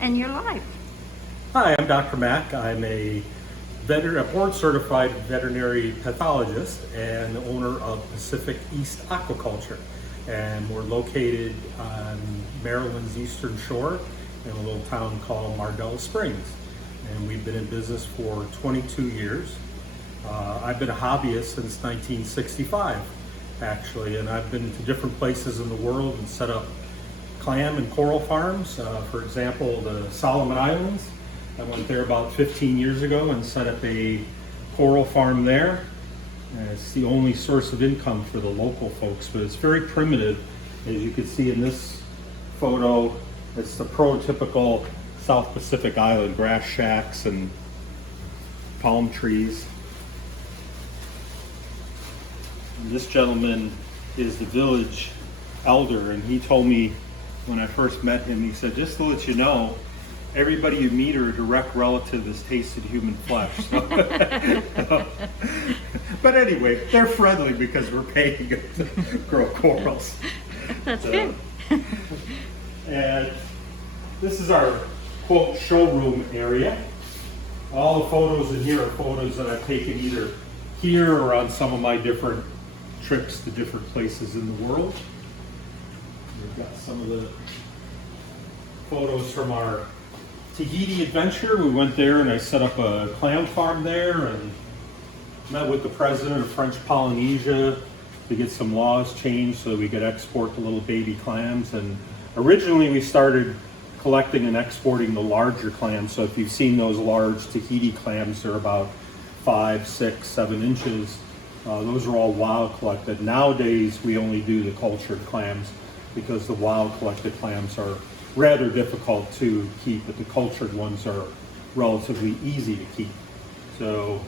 and your life. Hi, I'm Dr. Mack. I'm a board-certified veterinary pathologist and the owner of Pacific East Aquaculture. And we're located on Maryland's eastern shore in a little town called Mardell Springs. And we've been in business for 22 years. I've been a hobbyist since 1965, actually, and I've been to different places in the world and set up clam and coral farms. For example, the Solomon Islands. I went there about 15 years ago and set up a coral farm there. It's the only source of income for the local folks, but it's very primitive. As you can see in this photo, it's the prototypical South Pacific Island, grass shacks and palm trees. And this gentleman is the village elder, and he told me when I first met him, he said, just to let you know, everybody you meet or a direct relative has tasted human flesh. So, but anyway, they're friendly because we're paying them to grow corals. That's good. And this is our, quote, showroom area. All the photos in here are photos that I've taken either here or on some of my different trips to different places in the world. We've got some of the photos from our Tahiti adventure. We went there and I set up a clam farm there and met with the president of French Polynesia to get some laws changed so that we could export the little baby clams. And originally we started collecting and exporting the larger clams. So if you've seen those large Tahiti clams, they're about 5, 6, 7 inches. Those are all wild collected. Nowadays we only do the cultured clams because the wild collected clams are rather difficult to keep, but the cultured ones are relatively easy to keep. So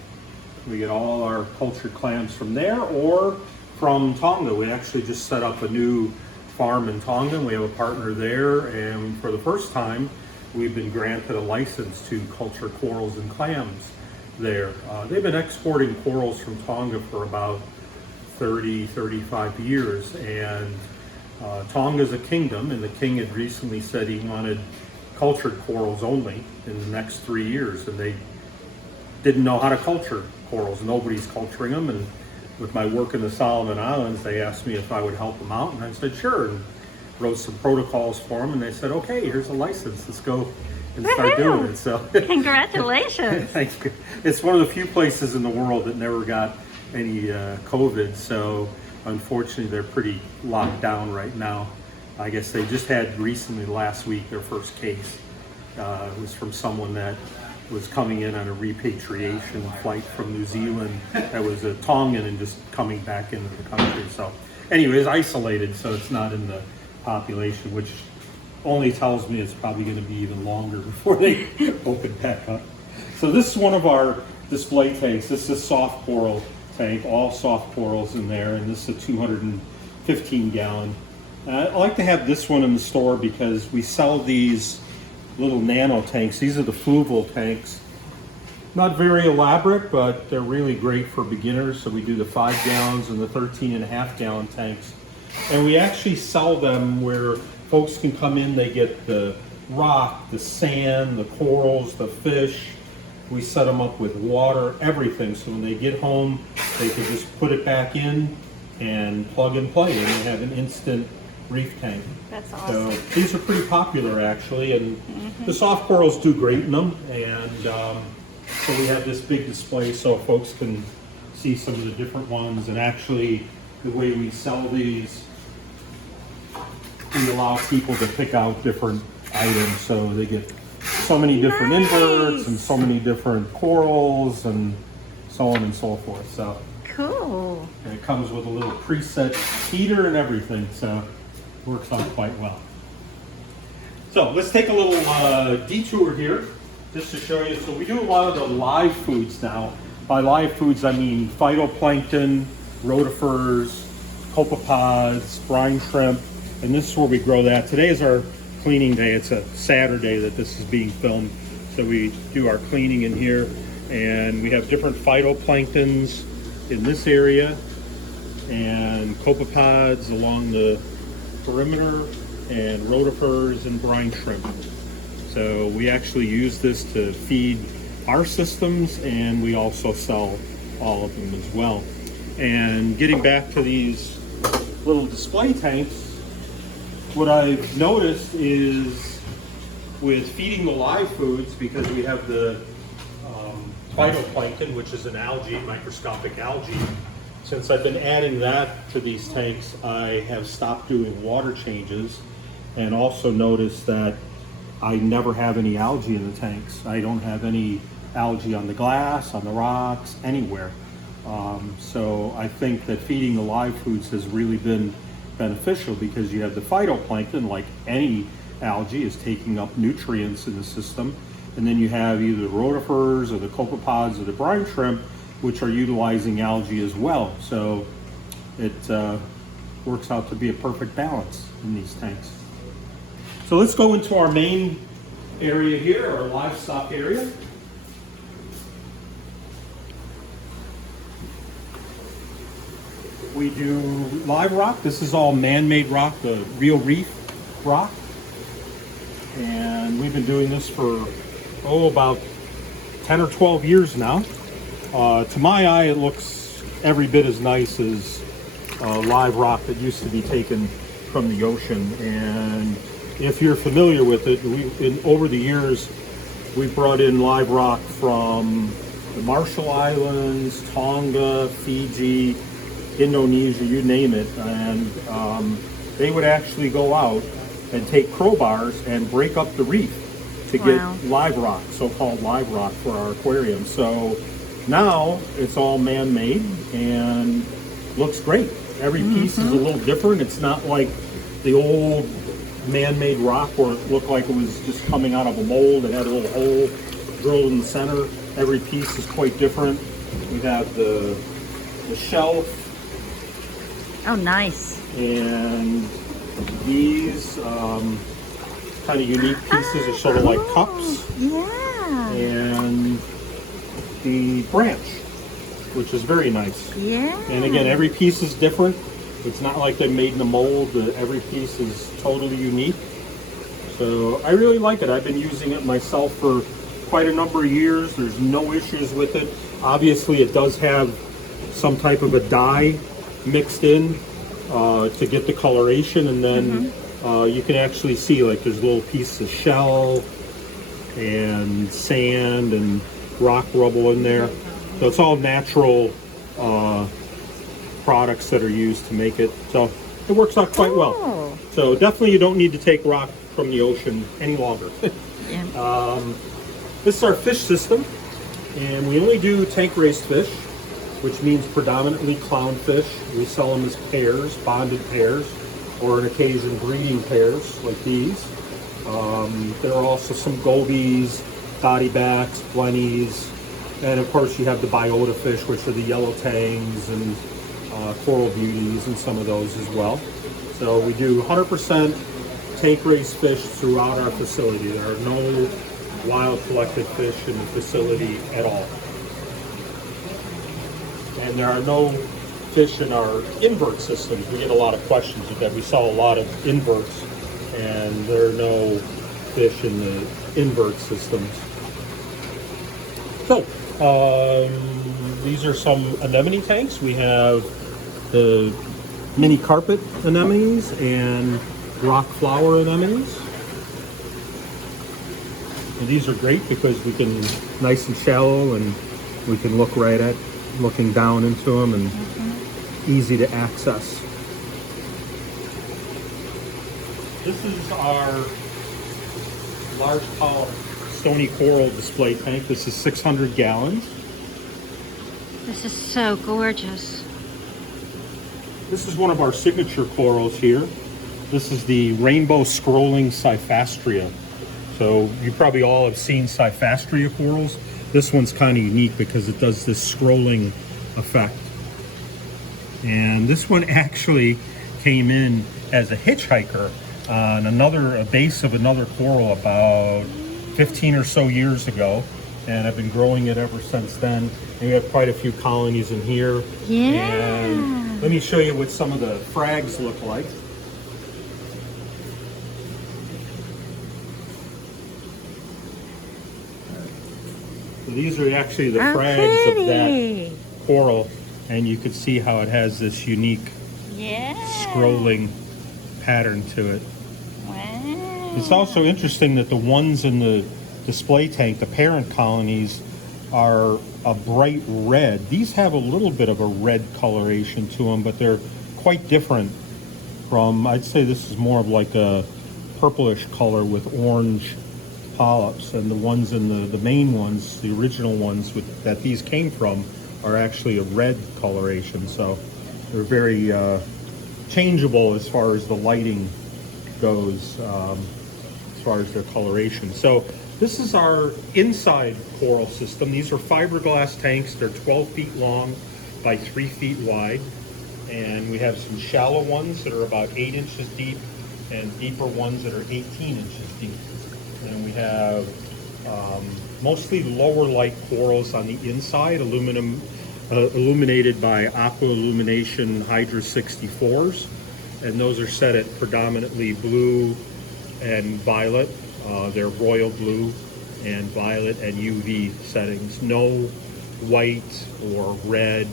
we get all our cultured clams from there or from Tonga. We actually just set up a new farm in Tonga. We have a partner there, and for the first time we've been granted a license to culture corals and clams there. They've been exporting corals from Tonga for about 30, 35 years, and Tonga is a kingdom, and the king had recently said he wanted cultured corals only in the next 3 years, and they didn't know how to culture corals. Nobody's culturing them, and with my work in the Solomon Islands, they asked me if I would help them out, and I said sure, and wrote some protocols for them, and they said, okay, here's a license, let's go and start doing it. So Congratulations. Thank you. It's one of the few places in the world that never got any COVID, so unfortunately they're pretty locked down right now. I guess they just had recently, last week, their first case. It was from someone that was coming in on a repatriation flight from New Zealand that was a Tongan and just coming back into the country. So anyway, it's isolated, so it's not in the population, which only tells me it's probably going to be even longer before they open back up. So this is one of our display tanks. This is a soft coral tank, all soft corals in there, and this is a 215 gallon. I like to have this one in the store because we sell these little nano tanks. These are the fluval tanks. Not very elaborate, but they're really great for beginners. So we do the 5 gallons and the 13.5 gallon tanks. And we actually sell them where folks can come in, they get the rock, the sand, the corals, the fish. We set them up with water, everything. So when they get home, they can just put it back in and plug and play, and they have an instant reef tank. That's awesome. So these are pretty popular actually, and the soft corals do great in them. And so we have this big display so folks can see some of the different ones. And actually, the way we sell these, we allow people to pick out different items, so they get so many different inverts and so many different corals and so on and so forth. So cool. And it comes with a little preset heater and everything, so it works out quite well. So let's take a little detour here just to show you. So we do a lot of the live foods now. By live foods, I mean phytoplankton, rotifers, copepods, brine shrimp, and this is where we grow that. Today is our cleaning day. It's a Saturday that this is being filmed, so we do our cleaning in here, and we have different phytoplanktons in this area and copepods along the perimeter and rotifers and brine shrimp. So we actually use this to feed our systems, and we also sell all of them as well. And getting back to these little display tanks, what I've noticed is with feeding the live foods, because we have the phytoplankton, which is an algae, microscopic algae. Since I've been adding that to these tanks, I have stopped doing water changes, and also noticed that I never have any algae in the tanks. I don't have any algae on the glass, on the rocks, anywhere. So I think that feeding the live foods has really been beneficial, because you have the phytoplankton, like any algae, is taking up nutrients in the system. And then you have either the rotifers or the copepods or the brine shrimp, which are utilizing algae as well. So it works out to be a perfect balance in these tanks. So let's go into our main area here, our livestock area. We do live rock. This is all man-made rock, the real reef rock. And we've been doing this for, about 10 or 12 years now. To my eye, it looks every bit as nice as live rock that used to be taken from the ocean. And if you're familiar with it, over the years, we've brought in live rock from the Marshall Islands, Tonga, Fiji, Indonesia, you name it. And they would actually go out and take crowbars and break up the reef to get live rock, so-called live rock, for our aquarium. So now it's all man-made and looks great. Every piece is a little different. It's not like the old man-made rock where it looked like it was just coming out of a mold. It had a little hole drilled in the center. Every piece is quite different. We have the shelf. Oh, nice. And these kind of unique pieces are sort of like cups. Yeah. And the branch, which is very nice. Yeah. And again, every piece is different. It's not like they're made in a mold. Every piece is totally unique. So I really like it. I've been using it myself for quite a number of years. There's no issues with it. Obviously, it does have some type of a dye mixed in to get the coloration, and then you can actually see, like, there's little pieces of shell and sand and rock rubble in there. So it's all natural products that are used to make it. So it works out quite well. So definitely you don't need to take rock from the ocean any longer. This is our fish system, and we only do tank raised fish, which means predominantly clownfish. We sell them as pairs, bonded pairs, or on occasion breeding pairs like these. There are also some gobies, dottybacks, blennies, and of course you have the biota fish, which are the yellow tangs and coral beauties, and some of those as well. So we do 100% tank raised fish throughout our facility. There are no wild collected fish in the facility at all. And there are no fish in our invert systems. We get a lot of questions with that. We sell a lot of inverts, and there are no fish in the invert systems. So these are some anemone tanks. We have the mini carpet anemones and rock flower anemones. And these are great because we can, nice and shallow, and we can look right at, looking down into them, and easy to access. This is our large polyp stony coral display tank. This is 600 gallons. This is so gorgeous. This is one of our signature corals here. This is the rainbow scrolling Cyphastria. So you probably all have seen Cyphastria corals. This one's kind of unique because it does this scrolling effect. And this one actually came in as a hitchhiker on a base of another coral about 15 or so years ago. And I've been growing it ever since then. And we have quite a few colonies in here. Yeah. And let me show you what some of the frags look like. So these are actually the How frags of pretty. that coral, and you can see how it has this unique Yeah. scrolling pattern to it. Wow. It's also interesting that the ones in the display tank, the parent colonies, are a bright red. These have a little bit of a red coloration to them, but they're quite different from, I'd say this is more of like a purplish color with orange polyps, and the ones in the main ones, the original ones that these came from, are actually a red coloration. So they're very changeable as far as the lighting goes, as far as their coloration. So this is our inside coral system. These are fiberglass tanks. They're 12 feet long by 3 feet wide. And we have some shallow ones that are about 8 inches deep and deeper ones that are 18 inches deep. And we have mostly lower light corals on the inside, illuminated by aqua illumination Hydra 64s. And those are set at predominantly blue and violet. They're royal blue and violet and UV settings. No white or red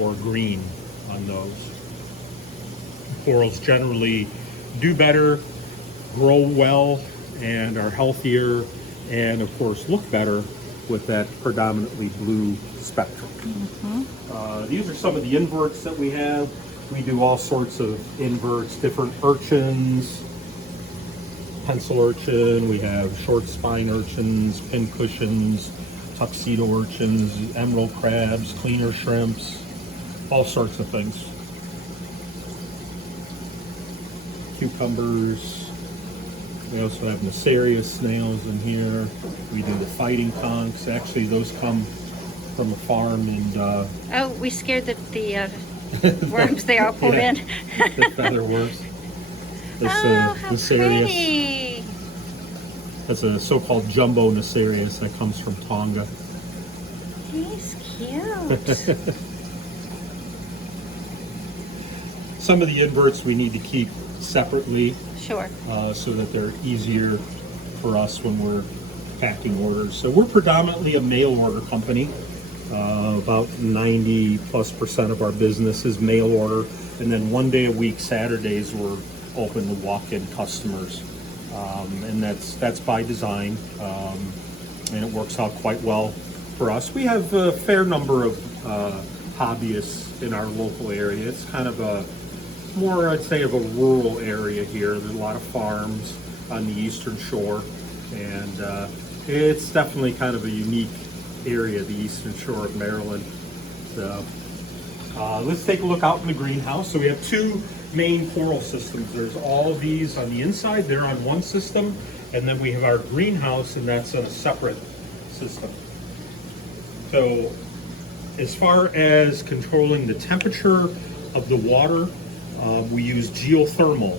or green on those. Corals generally do better, grow well, and are healthier, and of course look better with that predominantly blue spectrum. These are some of the inverts that we have. We do all sorts of inverts, different urchins, pencil urchin, we have short spine urchins, pincushions, tuxedo urchins, emerald crabs, cleaner shrimps, all sorts of things. Cucumbers. We also have Nacerius snails in here. We do the fighting conchs. Actually, those come from a farm and Oh, we scared the worms they all pulled in. the feather worms. This, Oh, how Nacerius. pretty. That's a so-called jumbo Nacerius that comes from Tonga. He's cute. Some of the inverts we need to keep separately Sure. so that they're easier for us when we're packing orders. So we're predominantly a mail order company. About 90+% of our business is mail order, and then one day a week, Saturdays, we're open to walk-in customers, and that's by design, and it works out quite well for us. We have a fair number of hobbyists in our local area. It's kind of a more, I'd say, of a rural area here. There's a lot of farms on the eastern shore, and it's definitely kind of a unique area, the eastern shore of Maryland. So let's take a look out in the greenhouse. So we have two main coral systems. There's all of these on the inside, they're on one system, and then we have our greenhouse, and that's on a separate system. So as far as controlling the temperature of the water, we use geothermal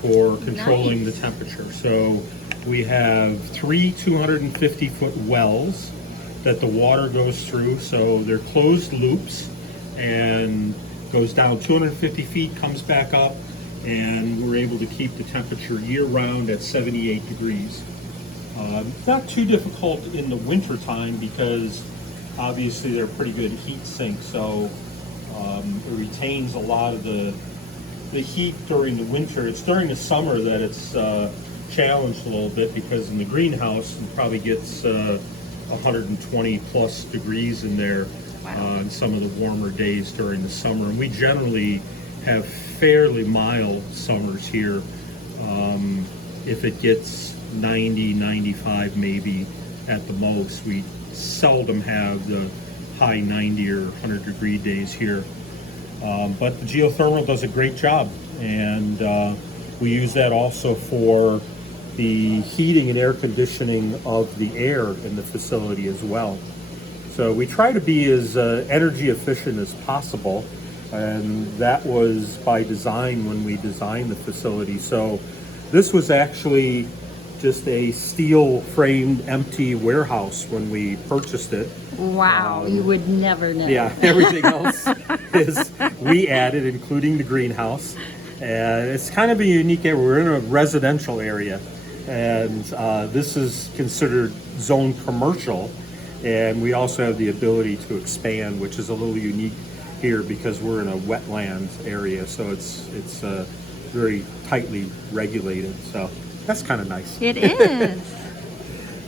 for controlling the temperature. So we have 3 250-foot wells that the water goes through. So they're closed loops and goes down 250 feet, comes back up, and we're able to keep the temperature year-round at 78 degrees. Not too difficult in the winter time because obviously they're pretty good heat sinks, so it retains a lot of the heat during the winter. It's during the summer that it's challenged a little bit because in the greenhouse it probably gets 120 plus degrees in there on some of the warmer days during the summer. And we generally have fairly mild summers here. If it gets 90, 95 maybe at the most, we seldom have the high 90 or 100 degree days here. But the geothermal does a great job, and we use that also for the heating and air conditioning of the air in the facility as well. So we try to be as energy efficient as possible, and that was by design when we designed the facility. So this was actually just a steel framed empty warehouse when we purchased it. Wow, you would never know. Yeah, everything else is we added, including the greenhouse. And it's kind of a unique area. We're in a residential area, and this is considered zone commercial. And we also have the ability to expand, which is a little unique here because we're in a wetlands area, so it's very tightly regulated. So that's kind of nice. It is.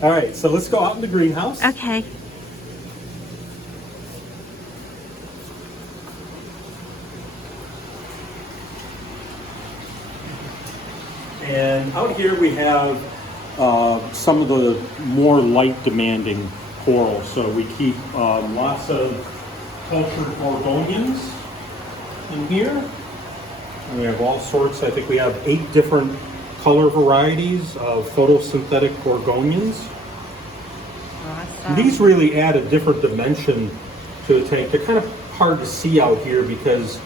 All right, so let's go out in the greenhouse. Okay. And out here we have some of the more light demanding coral. So we keep lots of cultured Gorgonians in here. And we have all sorts. I think we have 8 different color varieties of photosynthetic Gorgonians. Awesome. And these really add a different dimension to the tank. They're kind of hard to see out here because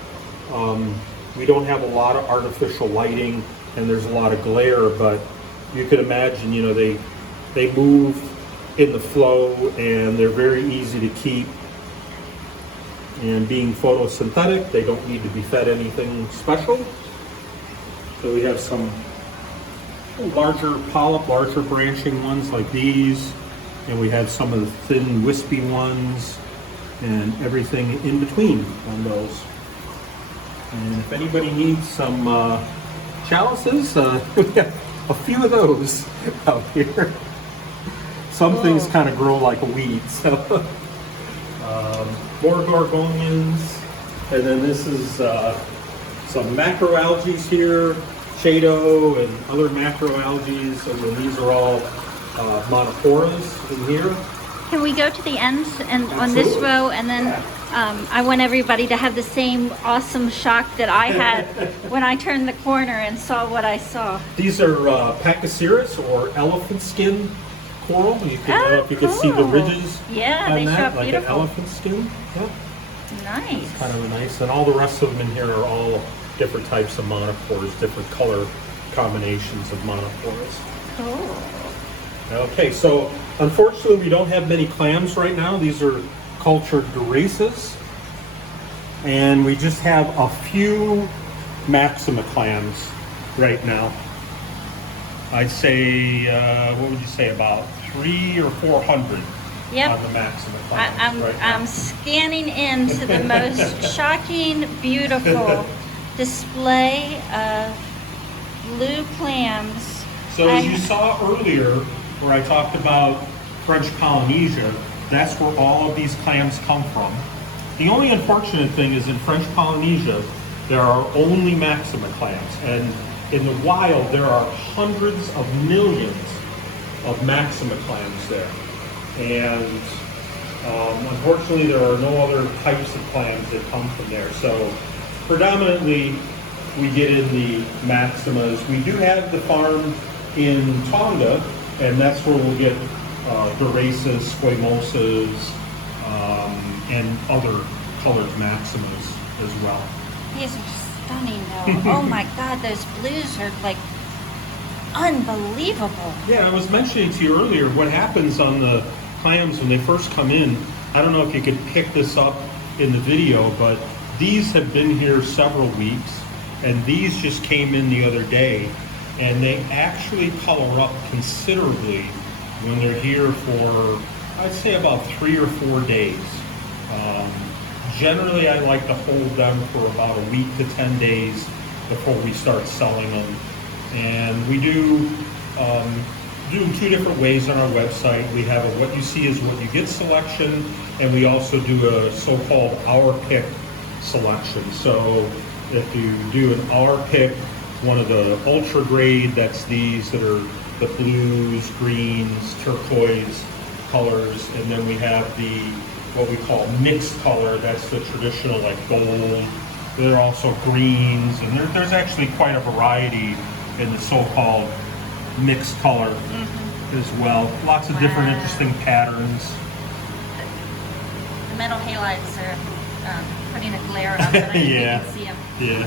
we don't have a lot of artificial lighting and there's a lot of glare, but you can imagine, you know, they move in the flow and they're very easy to keep. And being photosynthetic, they don't need to be fed anything special. So we have some larger polyp, larger branching ones like these, and we have some of the thin wispy ones and everything in between on those. And if anybody needs some chalices, we have a few of those out here. Some things kind of grow like a weed, so more Gorgonians, and then this is some macroalgae here, Shado and other macroalgae, and then these are all monoporas in here. Can we go to the ends and on this row, and then I want everybody to have the same awesome shock that I had when I turned the corner and saw what I saw. These are Pachyceras or elephant skin coral. You can, I don't know if you can see the ridges. Yeah, on they that, show up like beautiful. an elephant skin. Yeah. Nice. Kind of a nice, and all the rest of them in here are all different types of monopores, different color combinations of monoporas. Cool. Okay, so unfortunately we don't have many clams right now. These are cultured Doraces, and we just have a few Maxima clams right now. I'd say, what would you say, about 300 or 400 Yep. on the Maxima clams right now. I'm scanning into the most shocking, beautiful display of blue clams. So as you saw earlier, where I talked about French Polynesia, that's where all of these clams come from. The only unfortunate thing is in French Polynesia, there are only Maxima clams, and in the wild there are hundreds of millions of Maxima clams there. And unfortunately there are no other types of clams that come from there. So predominantly we get in the Maximas. We do have the farm in Tonga, and that's where we'll get Doraces, Squamosas, and other colored Maximas as well. These are stunning though. Oh my God, those blues are like unbelievable. Yeah, I was mentioning to you earlier what happens on the clams when they first come in. I don't know if you could pick this up in the video, but these have been here several weeks, and these just came in the other day, and they actually color up considerably when they're here for, I'd say, about 3 or 4 days. Generally, I like to hold them for about a week to 10 days before we start selling them. And we do them 2 different ways on our website. We have a what you see is what you get selection, and we also do a so-called our pick selection. So if you do an our pick, one of the ultra grade, that's these that are the blues, greens, turquoise colors, and then we have the what we call mixed color, that's the traditional like gold. There are also greens, and there's actually quite a variety in the so-called mixed color as well. Lots of different interesting patterns. The metal halides are putting a glare up, but I think you can see them. Yeah.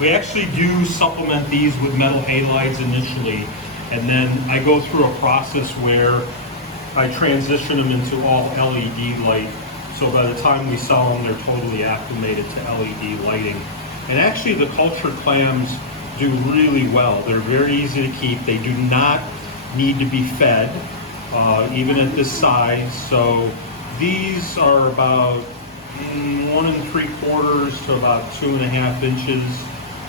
We actually do supplement these with metal halides initially, and then I go through a process where I transition them into all LED light. So by the time we sell them, they're totally acclimated to LED lighting. And actually the cultured clams do really well. They're very easy to keep. They do not need to be fed. even at this size. So these are about 1 3/4 to about 2.5 inches.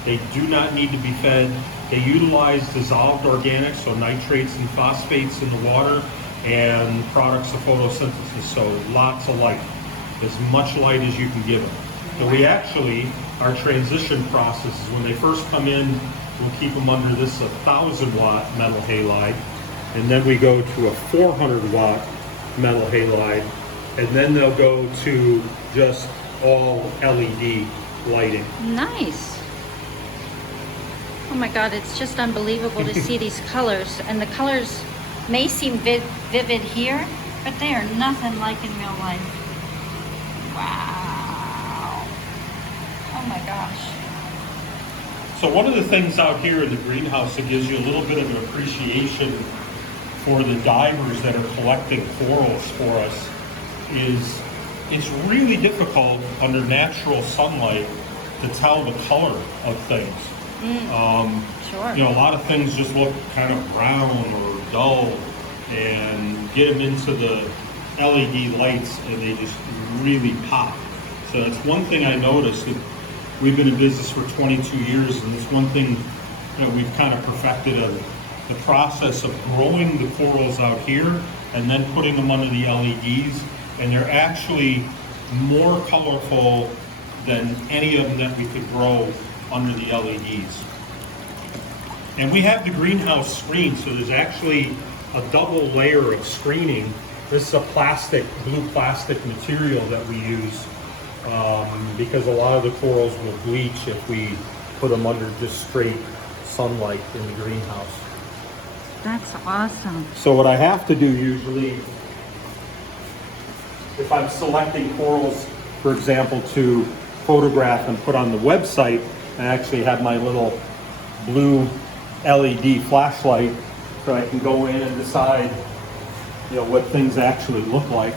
They do not need to be fed. They utilize dissolved organics, so nitrates and phosphates in the water, and products of photosynthesis, so lots of light, as much light as you can give them. So we actually, our transition process is when they first come in, we'll keep them under this 1,000-watt metal halide, and then we go to a 400-watt metal halide, and then they'll go to just all LED lighting. Nice. Oh my God, it's just unbelievable to see these colors. And the colors may seem vivid here, but they are nothing like in real life. Wow. Oh my gosh. So one of the things out here in the greenhouse that gives you a little bit of an appreciation for the divers that are collecting corals for us is it's really difficult under natural sunlight to tell the color of things. Sure. You know, a lot of things just look kind of brown or dull, and get them into the LED lights and they just really pop. So that's one thing I noticed. That we've been in business for 22 years, and it's one thing that we've kind of perfected the process of growing the corals out here and then putting them under the LEDs, and they're actually more colorful than any of them that we could grow under the LEDs. And we have the greenhouse screen, so there's actually a double layer of screening. This is a blue plastic material that we use because a lot of the corals will bleach if we put them under just straight sunlight in the greenhouse. That's awesome. So what I have to do usually, if I'm selecting corals, for example, to photograph and put on the website, I actually have my little blue LED flashlight so I can go in and decide, you know, what things actually look like,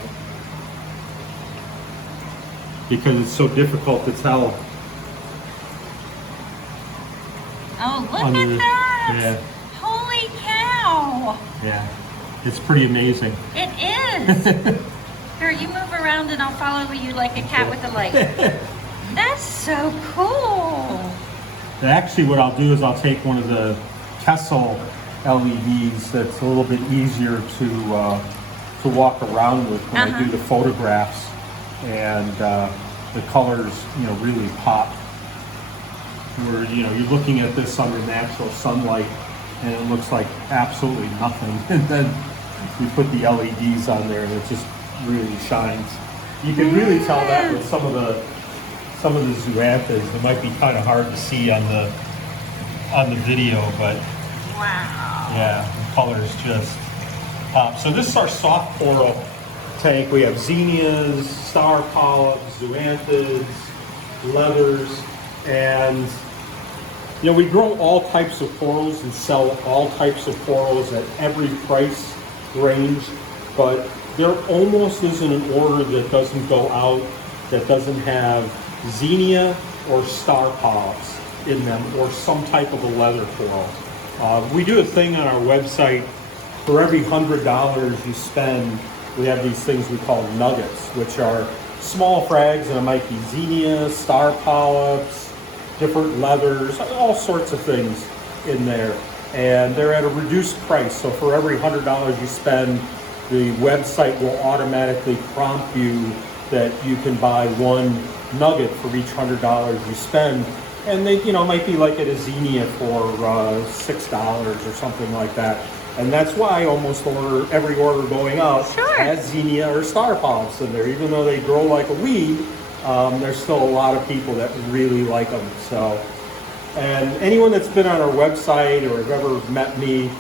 because it's so difficult to tell. Oh, look at that! Yeah. Holy cow! Yeah, it's pretty amazing. It is! Here, you move around and I'll follow you like a cat with a light. That's so cool! Actually, what I'll do is I'll take one of the Kessel LEDs that's a little bit easier to walk around with when I do the photographs, and the colors, you know, really pop. Where, you know, you're looking at this under natural sunlight and it looks like absolutely nothing, and then we put the LEDs on there and it just really shines. You can really tell that with some of the zoanthids. It might be kind of hard to see on the video, but wow, yeah, the colors just pop. So this is our soft coral tank. We have zinnias, star polyps, zoanthids, leathers, and you know, we grow all types of corals and sell all types of corals at every price range, but there almost isn't an order that doesn't go out that doesn't have zinnia or star polyps in them, or some type of a leather coral. We do a thing on our website. For every $100 you spend, we have these things we call nuggets, which are small frags, and it might be zinnia, star polyps, different leathers, all sorts of things in there. And they're at a reduced price. So for every $100 you spend, the website will automatically prompt you that you can buy one nugget for each $100 you spend. And they, you know, might be like at a zinnia for $6 or something like that. And that's why almost every order going out has zinnia or star polyps in there. Even though they grow like a weed, there's still a lot of people that really like them. So, and anyone that's been on our website or have ever met me,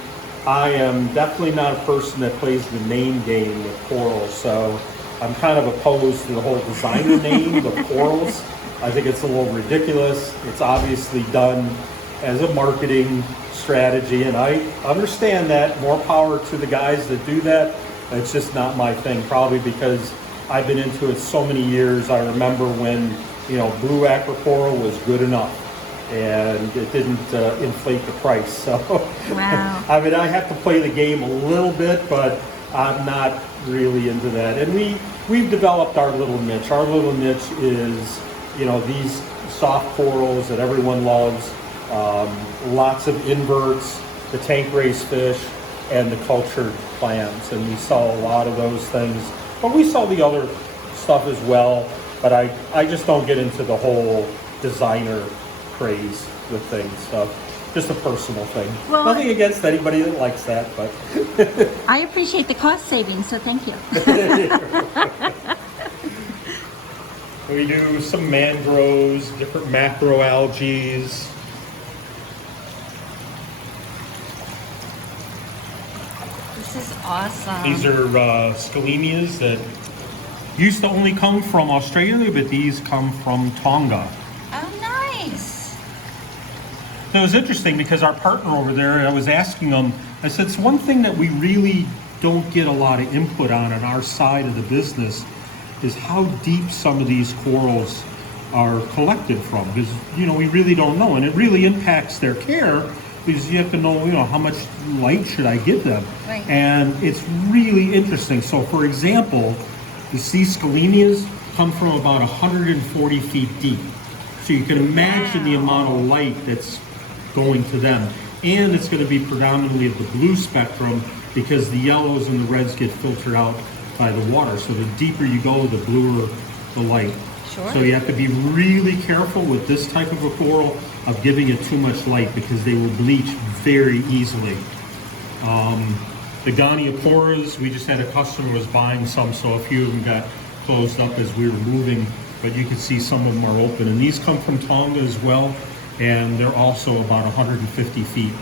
I am definitely not a person that plays the name game with corals. So I'm kind of opposed to the whole designer name of corals. I think it's a little ridiculous. It's obviously done as a marketing strategy, and I understand that. More power to the guys that do that. It's just not my thing, probably because I've been into it so many years. I remember when, you know, blue Acropora was good enough, and it didn't inflate the price. So, wow. I mean, I have to play the game a little bit, but I'm not really into that. And we've developed our little niche. Our little niche is, you know, these soft corals that everyone loves, lots of inverts, the tank raised fish, and the cultured clams. And we sell a lot of those things. But we sell the other stuff as well. But I just don't get into the whole designer craze with things. So just a personal thing. Well, nothing against anybody that likes that, but I appreciate the cost savings, so thank you. we do some mangroves, different macroalgae. This is awesome. These are scalemias that used to only come from Australia, but these come from Tonga. Oh, nice. It was interesting because our partner over there, I was asking him, I said, it's one thing that we really don't get a lot of input on our side of the business is how deep some of these corals are collected from, because, you know, we really don't know, and it really impacts their care because you have to know, you know, how much light should I give them. Right. And it's really interesting. So for example, these scalemias come from about 140 feet deep. So you can imagine the amount of light that's going to them. And it's going to be predominantly of the blue spectrum because the yellows and the reds get filtered out by the water. So the deeper you go, the bluer the light. Sure. So you have to be really careful with this type of a coral of giving it too much light because they will bleach very easily. The Gonioporas, we just had a customer was buying some, so a few of them got closed up as we were moving, but you can see some of them are open. And these come from Tonga as well, and they're also about 150 feet.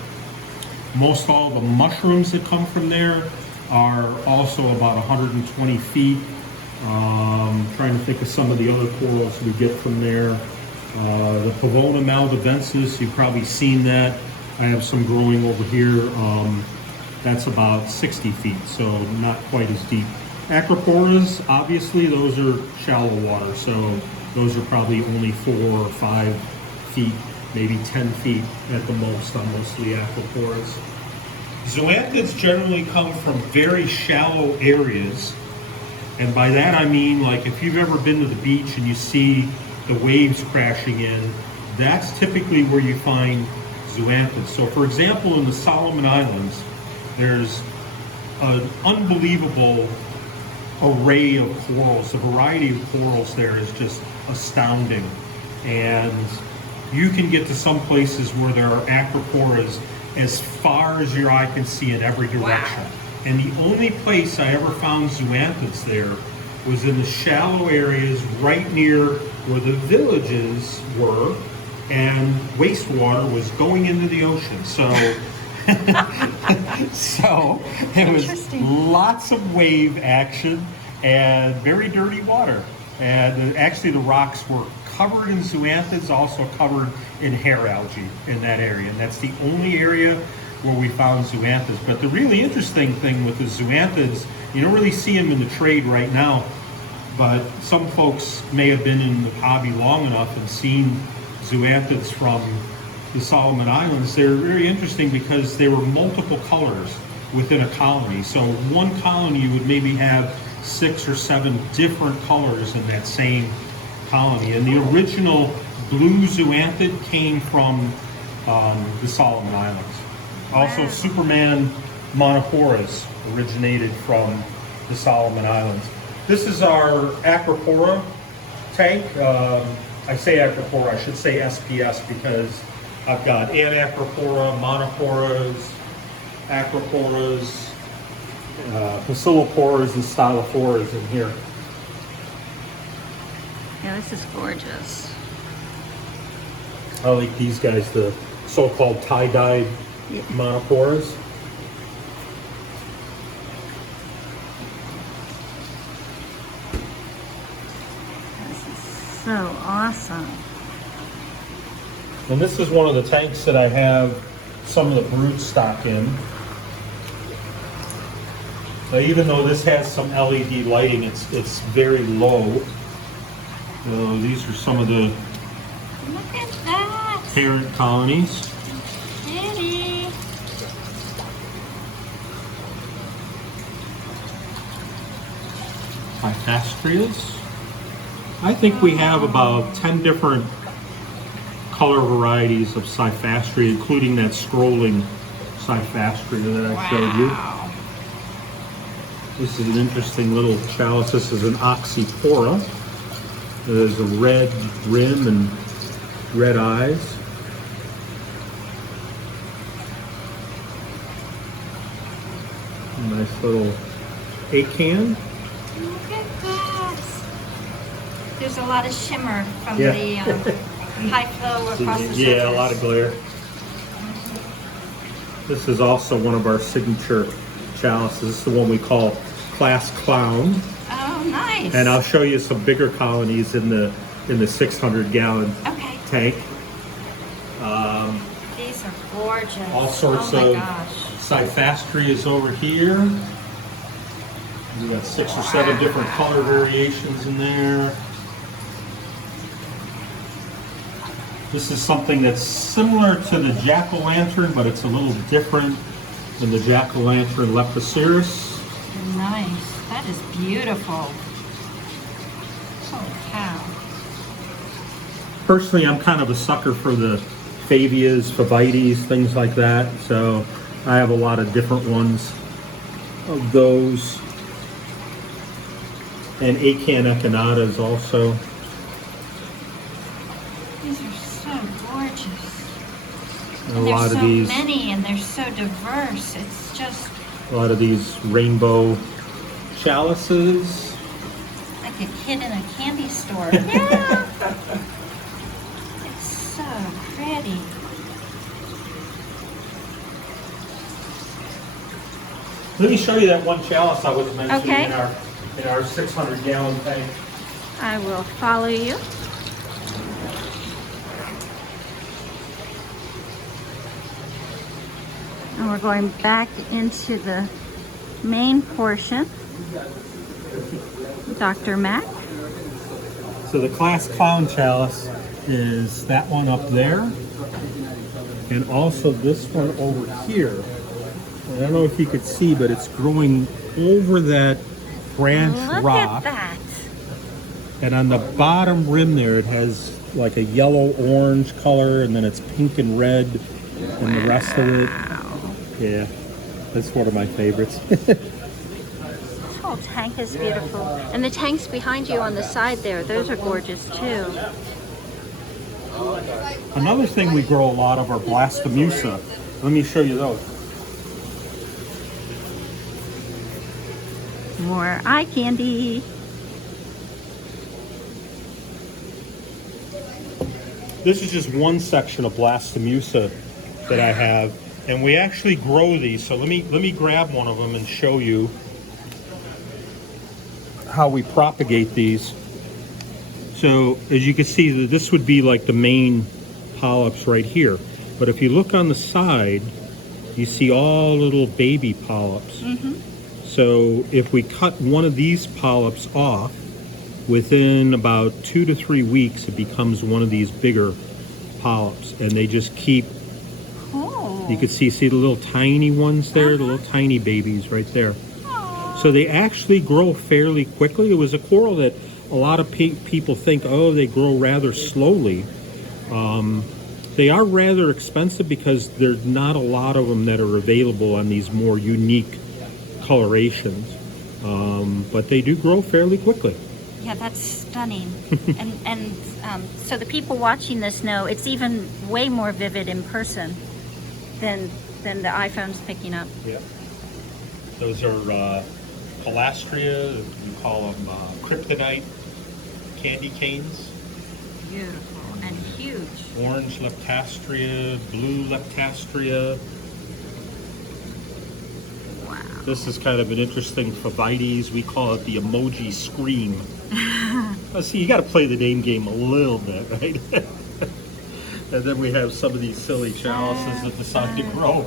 Most all the mushrooms that come from there are also about 120 feet. Trying to think of some of the other corals we get from there. The Pavona Maldivensis, you've probably seen that. I have some growing over here. That's about 60 feet, so not quite as deep. Acroporas, obviously, those are shallow water, so those are probably only 4 or 5 feet, maybe 10 feet at the most on most of the acroporas. Zoanthids generally come from very shallow areas, and by that I mean, like, if you've ever been to the beach and you see the waves crashing in, that's typically where you find zoanthids. So for example, in the Solomon Islands, there's an unbelievable array of corals. The variety of corals there is just astounding. And you can get to some places where there are acroporas as far as your eye can see in every direction. Wow. And the only place I ever found zoanthids there was in the shallow areas right near where the villages were, and wastewater was going into the ocean. So so it was lots of wave action and very dirty water. And actually the rocks were covered in zoanthids, also covered in hair algae in that area. And that's the only area where we found zoanthids. But the really interesting thing with the zoanthids, you don't really see them in the trade right now, but some folks may have been in the hobby long enough and seen zoanthids from the Solomon Islands. They're very interesting because they were multiple colors within a colony. So one colony would maybe have 6 or 7 different colors in that same colony. And the original blue zoanthid came from the Solomon Islands. Also, Superman monoporas originated from the Solomon Islands. This is our Acropora tank. I say Acropora, I should say SPS because I've got Acropora, monoporas, Acroporas, Bacilloporas, and Styloporas in here. Yeah, this is gorgeous. I like these guys, the so-called tie-dyed monoporas. This is so awesome. And this is one of the tanks that I have some of the brood stock in. Now, even though this has some LED lighting, it's very low. These are some of the Look at that. parent colonies. Daddy. Cyphastrias. I think we have about 10 different color varieties of Cyphastria, including that scrolling Cyphastria that I showed you. This is an interesting little chalice. This is an Acropora. There's a red rim and red eyes. Nice little acan. Look at that. There's a lot of shimmer from Yeah. the high flow across the surface. Yeah, a lot of glare. This is also one of our signature chalices. This is the one we call Class Clown. Oh, nice. And I'll show you some bigger colonies in the 600-gallon Okay. tank. These are gorgeous. All sorts oh my of gosh. Cyphastrias over here. We got 6 or 7 different color variations in there. This is something that's similar to the jack-o'-lantern, but it's a little different than the jack-o'-lantern Leptocerus. Nice. That is beautiful. Oh, cow. Personally, I'm kind of a sucker for the Favias, Favites, things like that. So I have a lot of different ones of those. And Acan echinatas also. These are so gorgeous. And And a lot there's of so these, many and they're so diverse. It's just a lot of these rainbow chalices. like a kid in a candy store. Yeah. It's so pretty. Let me show you that one chalice I was mentioning Okay. in our 600-gallon tank. I will follow you. And we're going back into the main portion. Dr. Mac. So the Class Clown chalice is that one up there, and also this one over here. I don't know if you could see, but it's growing over that branch Look rock. at that. And on the bottom rim there, it has like a yellow-orange color, and then it's pink and red, and the rest of it. Yeah, that's one of my favorites. This whole tank is beautiful. And the tanks behind you on the side there, those are gorgeous too. Another thing we grow a lot of are Blastomusa. Let me show you those. More eye candy. This is just one section of Blastomusa that I have, and we actually grow these. So let me grab one of them and show you how we propagate these. So as you can see, this would be like the main polyps right here. But if you look on the side, you see all little baby polyps. Mm-hmm. So if we cut one of these polyps off, within about 2 to 3 weeks, it becomes one of these bigger polyps, and they just keep. Cool. You can see the little tiny ones there, the little tiny babies right there. So they actually grow fairly quickly. It was a coral that a lot of people think, oh, they grow rather slowly. They are rather expensive because there's not a lot of them that are available on these more unique colorations. But they do grow fairly quickly. Yeah, that's stunning. and so the people watching this know it's even way more vivid in person than the iPhone's picking up. Yeah. Those are Philastria, you call them kryptonite candy canes. Beautiful and huge. Orange Leptastria, blue Leptastria. Wow. This is kind of an interesting Phavites. We call it the emoji scream. See, you got to play the name game a little bit, right? And then we have some of these silly chalices that decide to grow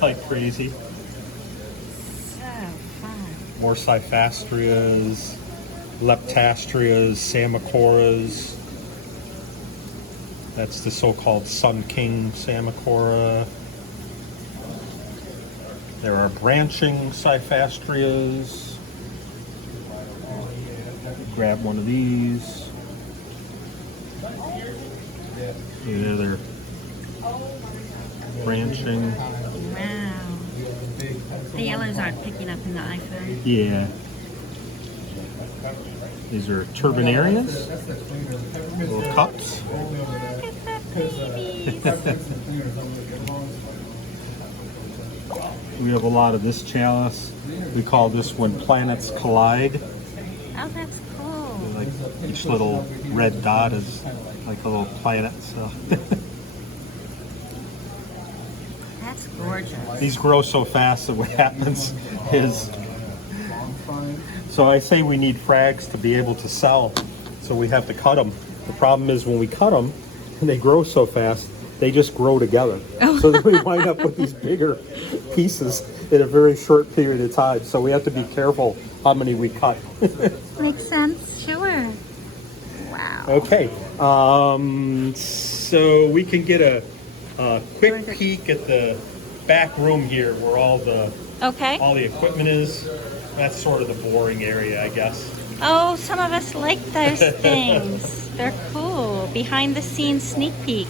like crazy. So fun. More Cyphastrias, Leptastrias, Samacoras. That's the so-called Sun King Samacora. There are branching Cyphastrias. grab one of these. Yeah, they're branching. Wow. The yellows aren't picking up in the iPhone. Yeah. These are turbinarians. Little cups. We have a lot of this chalice. We call this one Planets Collide. Oh, that's cool. Like each little red dot is like a little planet. So That's gorgeous. these grow so fast that what happens is, so I say we need frags to be able to sell, so we have to cut them. The problem is when we cut them and they grow so fast, they just grow together. So then we wind up with these bigger pieces in a very short period of time. So we have to be careful how many we cut. Makes sense, sure. Wow. Okay, so we can get a quick peek at the back room here where all the equipment is. That's sort of the boring area, I guess. Oh, some of us like those things. They're cool. Behind the scenes sneak peek.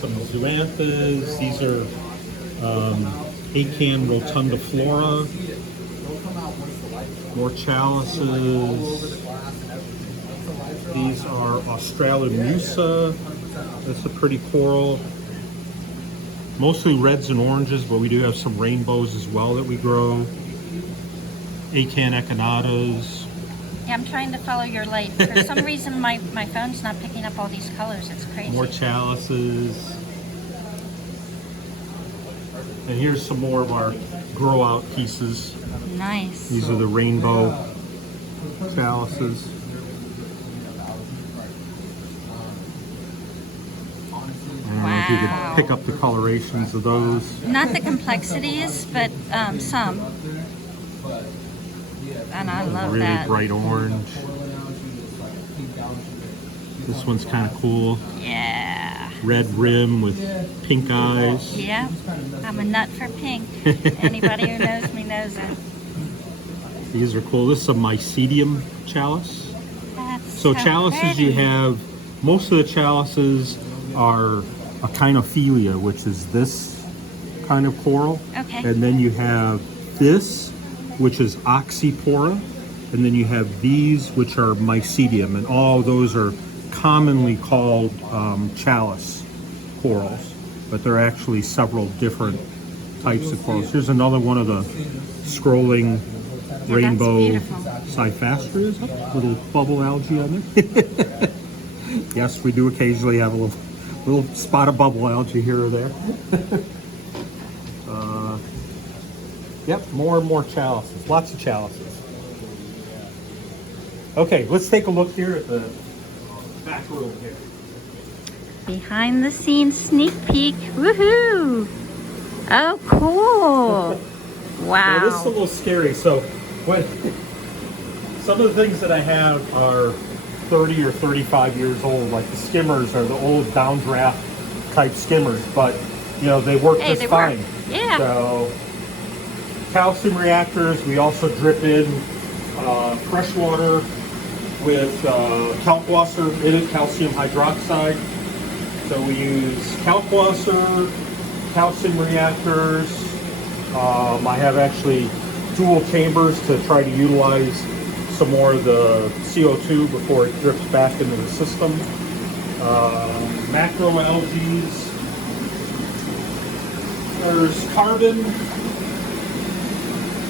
Some zoanthus. These are Acan rotundiflora. More chalices. These are Australian Musa. That's a pretty coral. Mostly reds and oranges, but we do have some rainbows as well that we grow. Acan echinatas. Yeah, I'm trying to follow your light. For some reason, my phone's not picking up all these colors. It's crazy. More chalices. And here's some more of our grow out pieces. Nice. These are the rainbow chalices. I don't know if you could pick up the colorations of those. Not the complexities, but some. And I love really that. Bright orange. This one's kind of cool. Yeah. Red rim with pink eyes. Yeah. I'm a nut for pink. Anybody who knows me knows it. These are cool. This is a Mycedium Chalice. That's So chalices pretty. you have, most of the chalices are Echinophilia, which is this kind of coral. Okay. And then you have this, which is Acropora. And then you have these, which are Mycedium. And all those are commonly called chalice corals. But there are actually several different types of corals. Here's another one of the scrolling rainbow Cyphastria. Little bubble algae on there. Yes, we do occasionally have a little spot of bubble algae here or there. Yep, more and more chalices. Lots of chalices. Okay, let's take a look here at the back room here. Behind the scenes sneak peek. Woohoo! Oh, cool. Now, this is a Wow. little scary. So, some of the things that I have are 30 or 35 years old. Like the skimmers are the old downdraft type skimmers, but you know they work Hey, just they fine. work. Yeah. So, calcium reactors. We also drip in fresh water with kalkwasser in it, calcium hydroxide. So we use kalkwasser, calcium reactors. I have actually dual chambers to try to utilize some more of the CO2 before it drips back into the system. Macroalgae. There's carbon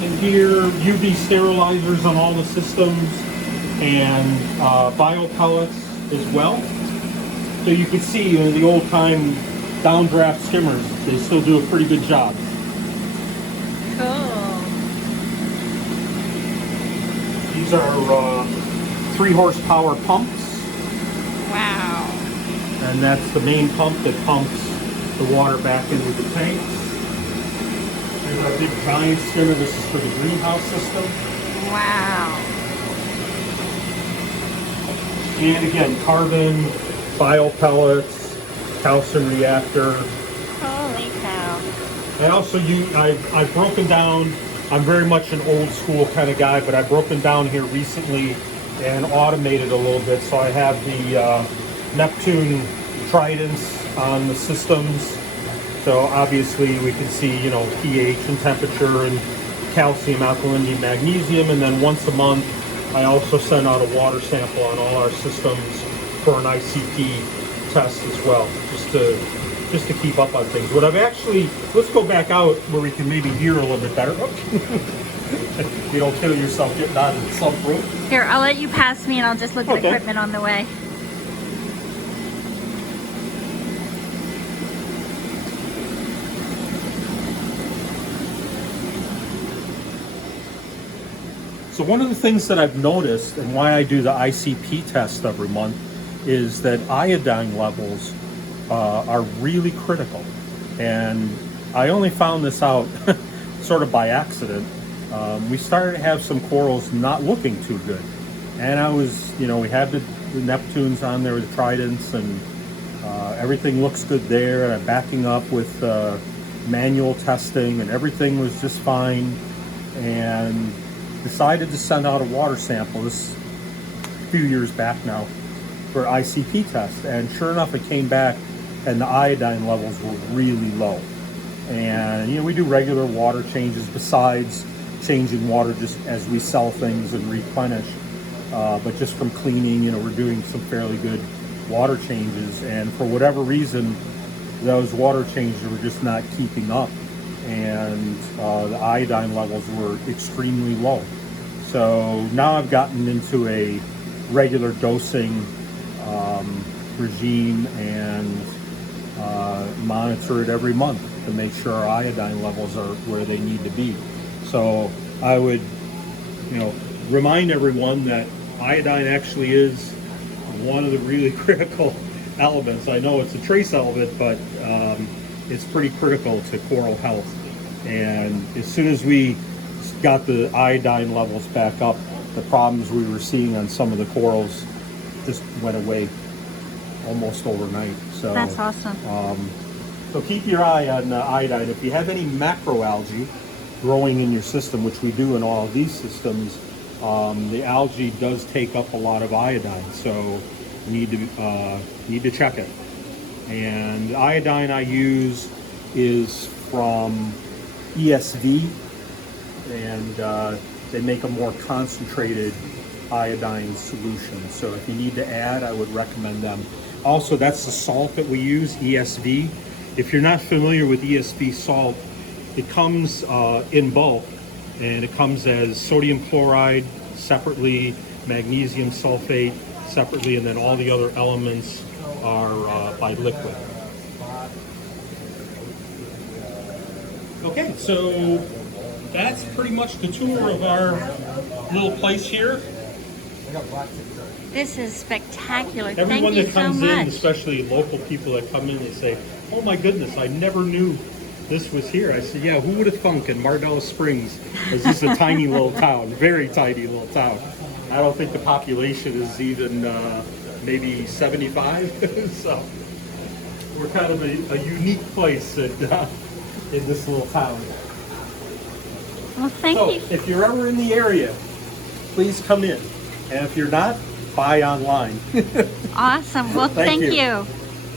in here, UV sterilizers on all the systems, and biopellets as well. So you can see, you know, the old-time downdraft skimmers, they still do a pretty good job. Cool. These are 3 horsepower pumps, Wow. and that's the main pump that pumps the water back into the tanks. There's our big giant skimmer. This is for the greenhouse system. Wow. And again, carbon, biopellets, calcium reactor. Holy cow. And also I've broken down I'm very much an old school kind of guy, but I've broken down here recently and automated a little bit. So I have the Neptune tridents on the systems. So obviously we can see, you know, pH and temperature and calcium, alkalinity, magnesium. And then once a month, I also send out a water sample on all our systems for an ICP test as well, just to keep up on things. What I've actually, let's go back out where we can maybe hear a little bit better. You don't kill yourself getting out of the sunroof. Here, I'll let you pass me and I'll just look at equipment on the way. So one of the things that I've noticed and why I do the ICP test every month is that iodine levels are really critical. And I only found this out sort of by accident. We started to have some corals not looking too good. And I was, you know, we had the Neptunes on there with the tridents, and everything looks good there. And I'm backing up with manual testing, and everything was just fine. And decided to send out a water sample this few years back now for ICP test, and sure enough it came back and the iodine levels were really low. And you know, we do regular water changes besides changing water just as we sell things and replenish, but just from cleaning, you know, we're doing some fairly good water changes, and for whatever reason those water changes were just not keeping up, and the iodine levels were extremely low. So now I've gotten into a regular dosing regime and monitor it every month to make sure our iodine levels are where they need to be. So I would, you know, remind everyone that iodine actually is one of the really critical elements. I know it's a trace element, but it's pretty critical to coral health. And as soon as we got the iodine levels back up, the problems we were seeing on some of the corals just went away almost overnight. So that's awesome. So keep your eye on iodine. If you have any macroalgae growing in your system, which we do in all of these systems, the algae does take up a lot of iodine, so you need to check it. And the iodine I use is from ESV, and they make a more concentrated iodine solution. So if you need to add, I would recommend them. Also, that's the salt that we use, ESV. If you're not familiar with ESV salt, it comes in bulk, and it comes as sodium chloride separately, magnesium sulfate separately, and then all the other elements are by liquid. Okay, so that's pretty much the tour of our little place here. This is spectacular. Everyone Thank you that comes so much. in, especially local people that come in, they say, "Oh my goodness, I never knew this was here." I said, "Yeah, who would have thunk in Mardell Springs is just a tiny little town, very tiny little town. I don't think the population is even maybe 75, so we're kind of a unique place in this little town." Well, thank you. If you're ever in the area, please come in. And if you're not, buy online. Awesome. Well, thank you.